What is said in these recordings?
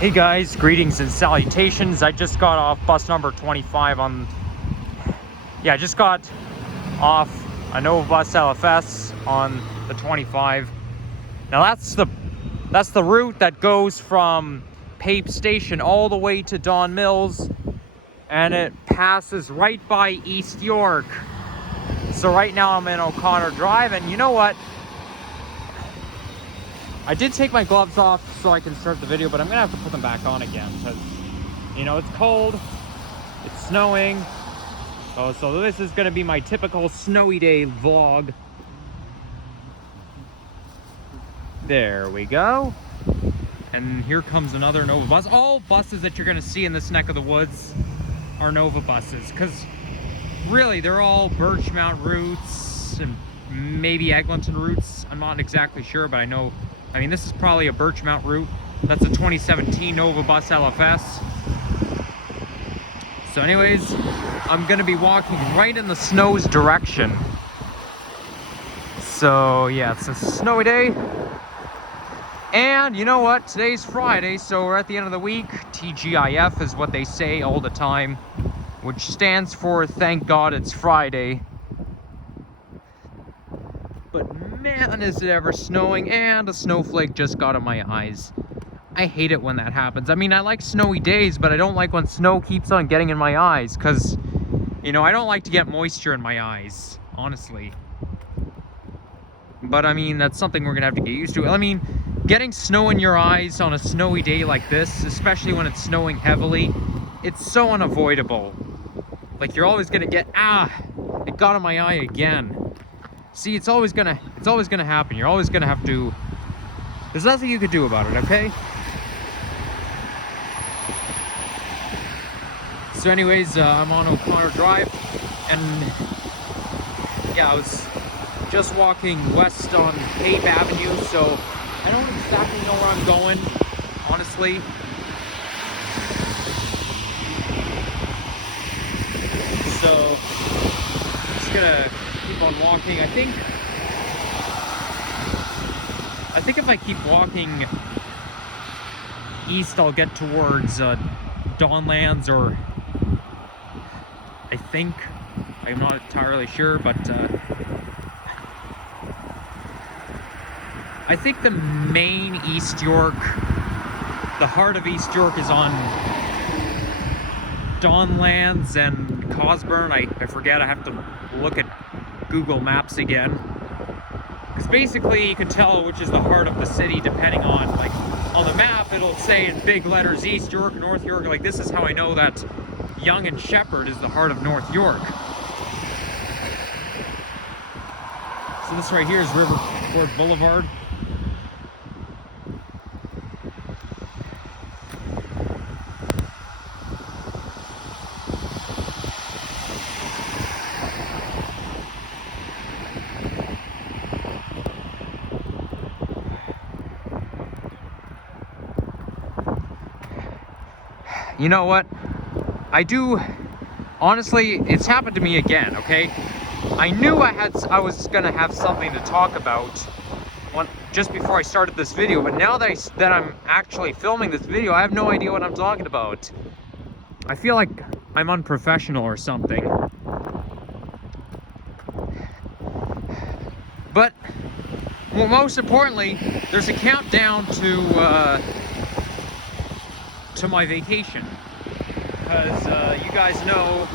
Hey guys, greetings and salutations. I just got off bus number 25 I just got off a Nova Bus LFS on the 25. Now that's the route that goes from Pape Station all the way to Don Mills, and it passes right by East York. So right now I'm in O'Connor Drive, and you know what? I did take my gloves off so I can start the video, but I'm gonna have to put them back on again because, you know, it's cold, it's snowing. Oh, so this is gonna be my typical snowy day vlog. There we go. And here comes another Nova bus. All buses that you're gonna see in this neck of the woods are Nova buses, because really they're all Birchmount routes and maybe Eglinton routes. I'm not exactly sure, but I mean, this is probably a Birchmount route. That's a 2017 Nova Bus LFS. So anyways, I'm gonna be walking right in the snow's direction. So yeah, it's a snowy day. And you know what? Today's Friday, so we're at the end of the week. TGIF is what they say all the time, which stands for thank God it's Friday. But man, is it ever snowing, and a snowflake just got in my eyes. I hate it when that happens. I mean, I like snowy days, but I don't like when snow keeps on getting in my eyes, because, you know, I don't like to get moisture in my eyes, honestly. But I mean, that's something we're gonna have to get used to. I mean, getting snow in your eyes on a snowy day like this, especially when it's snowing heavily, it's so unavoidable. Like, you're always gonna get, it got in my eye again. See, it's always gonna happen. You're always gonna have to, there's nothing you could do about it, okay? So anyways, I'm on O'Connor Drive, and yeah, I was just walking west on Pape Avenue, so I don't exactly know where I'm going, honestly. So, I'm just gonna keep on walking. I think if I keep walking east, I'll get towards Donlands, or I think. I'm not entirely sure, but I think the main East York, the heart of East York, is on Donlands and Cosburn. I forget, I have to look at Google Maps again. Because basically you can tell which is the heart of the city depending on, like, on the map it'll say in big letters East York, North York. Like, this is how I know that Yonge and Sheppard is the heart of North York. So this right here is Riverport Boulevard. You know what? Honestly, it's happened to me again, okay? I knew I was gonna have something to talk about just before I started this video, but now that I'm actually filming this video, I have no idea what I'm talking about. I feel like I'm unprofessional or something. But, well, most importantly, there's a countdown to my vacation, because you guys know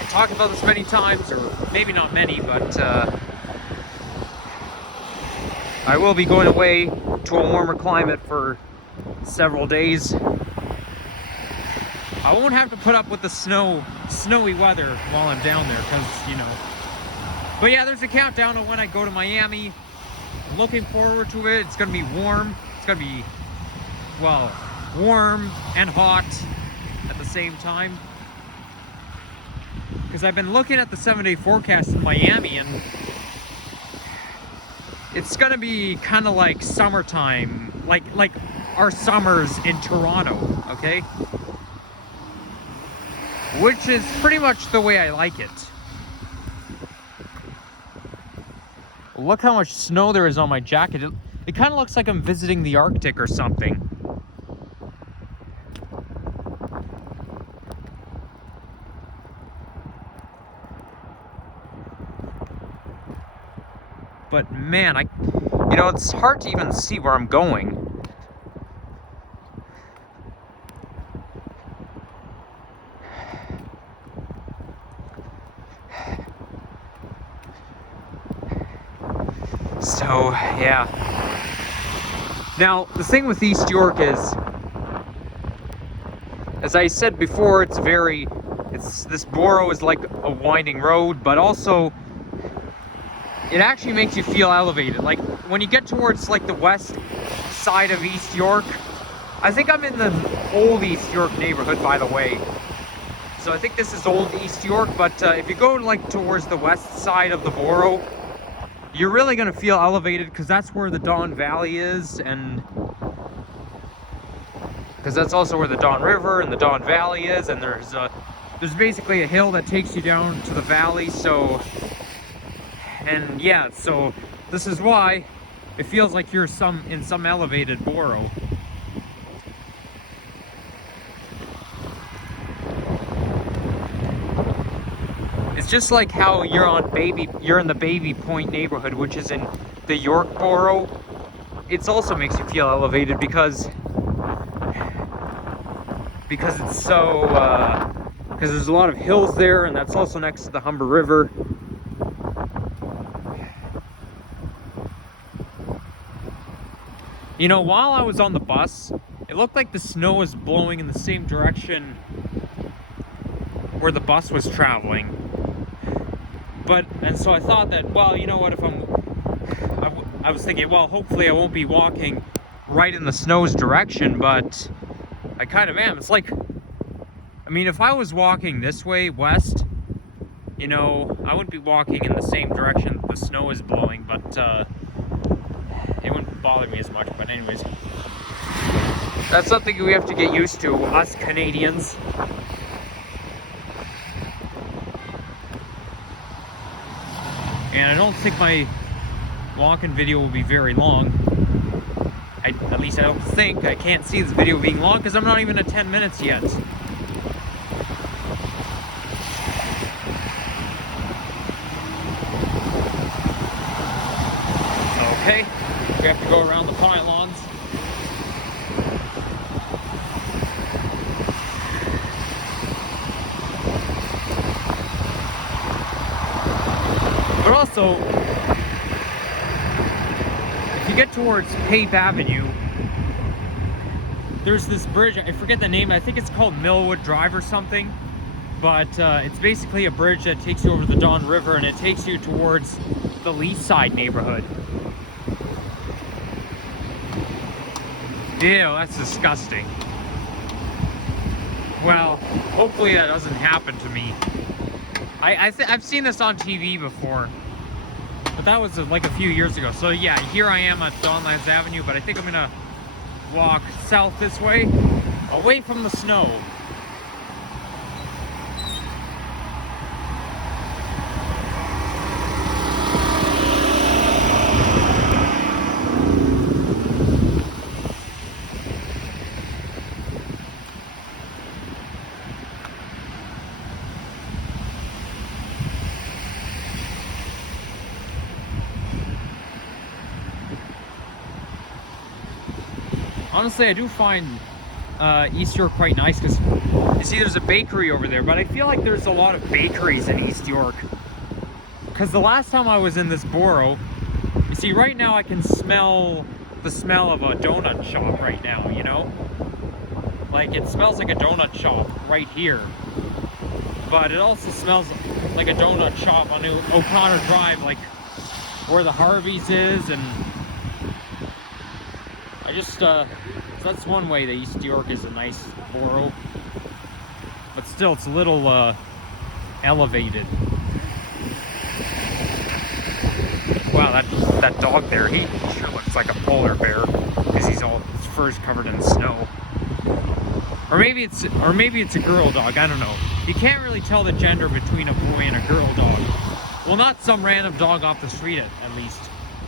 I talked about this many times, or maybe not many, but I will be going away to a warmer climate for several days. I won't have to put up with the snowy weather while I'm down there, because, you know. But yeah, there's a countdown of when I go to Miami. I'm looking forward to it. It's gonna be warm. It's gonna be, well, warm and hot at the same time. Because I've been looking at the 7-day forecast in Miami, and it's gonna be kind of like summertime, like our summers in Toronto, okay? Which is pretty much the way I like it. Look how much snow there is on my jacket. It kind of looks like I'm visiting the Arctic or something. but man, it's hard to even see where I'm going. So, yeah. Now, the thing with East York is, as I said before, this borough is like a winding road, but also it actually makes you feel elevated. Like when you get towards like the west side of East York, I think I'm in the old East York neighborhood, by the way. So I think this is old East York, but if you go like towards the west side of the borough, you're really gonna feel elevated because that's where the Don Valley is, and because that's also where the Don River and the Don Valley is, and there's basically a hill that takes you down to the valley. So, and yeah, so this is why it feels like you're in some elevated borough. It's just like how you're in the Baby Point neighborhood, which is in the York borough. It also makes you feel elevated because it's so because there's a lot of hills there, and that's also next to the Humber River. You know, while I was on the bus, it looked like the snow was blowing in the same direction where the bus was traveling. And so I thought that, well, you know what, I was thinking, well, hopefully I won't be walking right in the snow's direction, but I kind of am. It's like, I mean, if I was walking this way, west, you know, I wouldn't be walking in the same direction the snow is blowing, but it wouldn't bother me as much. But anyways, that's something we have to get used to, us Canadians. And I don't think my walking video will be very long. At least I don't think. I can't see this video being long because I'm not even at 10 minutes yet. Okay, we have to go around the pylons. But also, if you get towards Pape Avenue, there's this bridge, I forget the name, I think it's called Millwood Drive or something, but it's basically a bridge that takes you over the Don River, and it takes you towards the Leaside neighborhood. Ew, that's disgusting. Well, hopefully that doesn't happen to me. I've seen this on TV before, but that was like a few years ago. So yeah, here I am at Donlands Avenue, but I think I'm gonna walk south this way, away from the snow. Honestly, I do find East York quite nice because you see there's a bakery over there, but I feel like there's a lot of bakeries in East York. Because the last time I was in this borough, you see right now I can smell the smell of a donut shop right now, you know? Like it smells like a donut shop right here. But it also smells like a donut shop on OConnor Drive, like where the Harvey's is, and I just, so that's one way that East York is a nice borough, but still it's a little elevated. Wow, that dog there, he sure looks like a polar bear because his fur's covered in snow. Or maybe it's a girl dog, I don't know. You can't really tell the gender between a boy and a girl dog. Well, not some random dog off the street at least.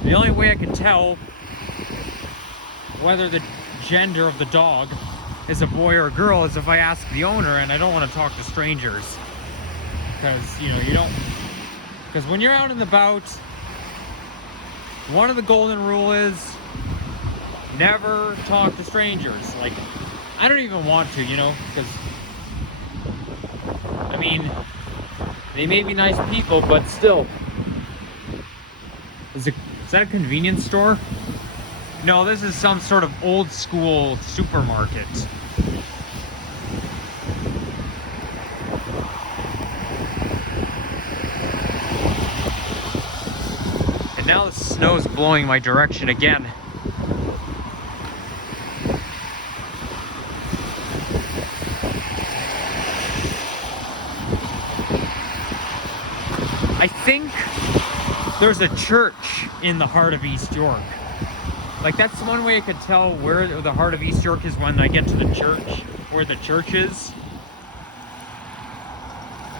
The only way I can tell whether the gender of the dog is a boy or a girl is if I ask the owner, and I don't want to talk to strangers because, you know, you don't, because when you're out and about one of the golden rule is never talk to strangers. Like, I don't even want to, you know, because I mean, they may be nice people, but still. Is that a convenience store? No, this is some sort of old school supermarket. And now the snow's blowing my direction again. I think there's a church in the heart of East York. Like, that's one way I could tell where the heart of East York is, when I get to the church, where the church is.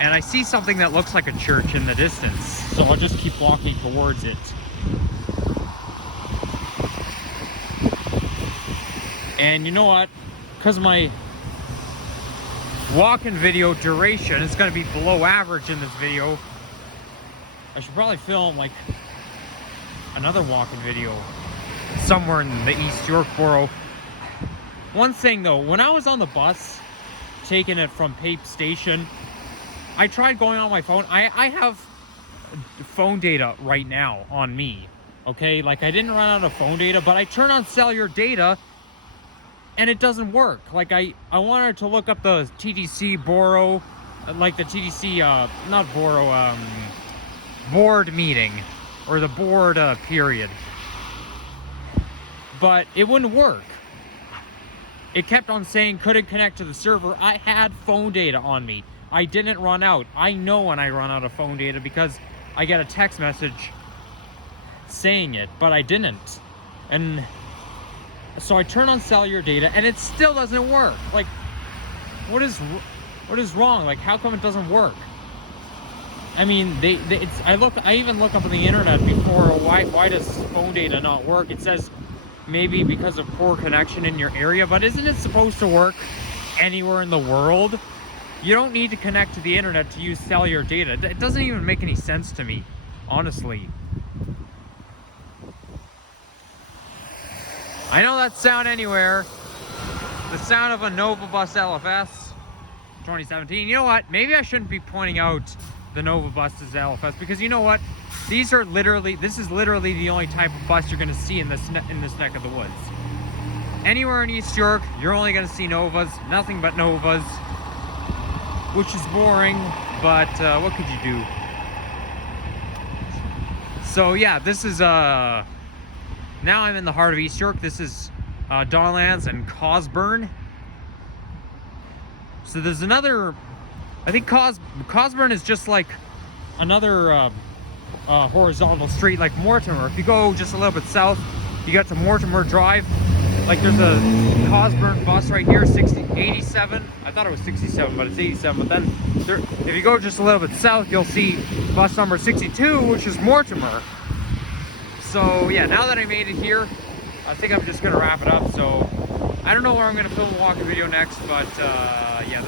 And I see something that looks like a church in the distance, so I'll just keep walking towards it. And you know what? Because my walk-in video duration is going to be below average in this video, I should probably film like another walk-in video somewhere in the East York borough. One thing though, when I was on the bus taking it from Pape station, I tried going on my phone. I have phone data right now on me, okay? Like, I didn't run out of phone data, but I turn on cellular data and it doesn't work. Like, I wanted to look up the TTC borough, like the TTC, not borough, board meeting, or the board period, but it wouldn't work. It kept on saying couldn't connect to the server. I had phone data on me. I didn't run out. I know when I run out of phone data because I get a text message saying it, but I didn't. And so I turn on cellular data and it still doesn't work. Like, what is wrong? Like, how come it doesn't work? I mean, I even look up on the internet before, why does phone data not work? It says maybe because of poor connection in your area, but isn't it supposed to work anywhere in the world? You don't need to connect to the internet to use cellular data. It doesn't even make any sense to me, honestly. I know that sound anywhere. The sound of a Nova Bus LFS 2017. You know what? Maybe I shouldn't be pointing out the Nova Bus's LFS, because you know what? This is literally the only type of bus you're going to see in this neck of the woods. Anywhere in East York, you're only going to see Novas, nothing but Novas, which is boring, but what could you do? So yeah, this is now I'm in the heart of East York. This is Donlands and Cosburn. So there's another, I think Cosburn is just like another horizontal street like Mortimer. If you go just a little bit south, you got to Mortimer Drive. Like, there's a Cosburn bus right here, 87. I thought it was 67, but it's 87. But then if you go just a little bit south, you'll see bus number 62, which is Mortimer. So yeah, now that I made it here, I think I'm just gonna wrap it up. So I don't know where I'm gonna film a walking video next, but yeah,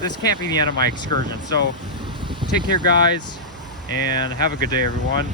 this can't be the end of my excursion. So take care, guys, and have a good day, everyone.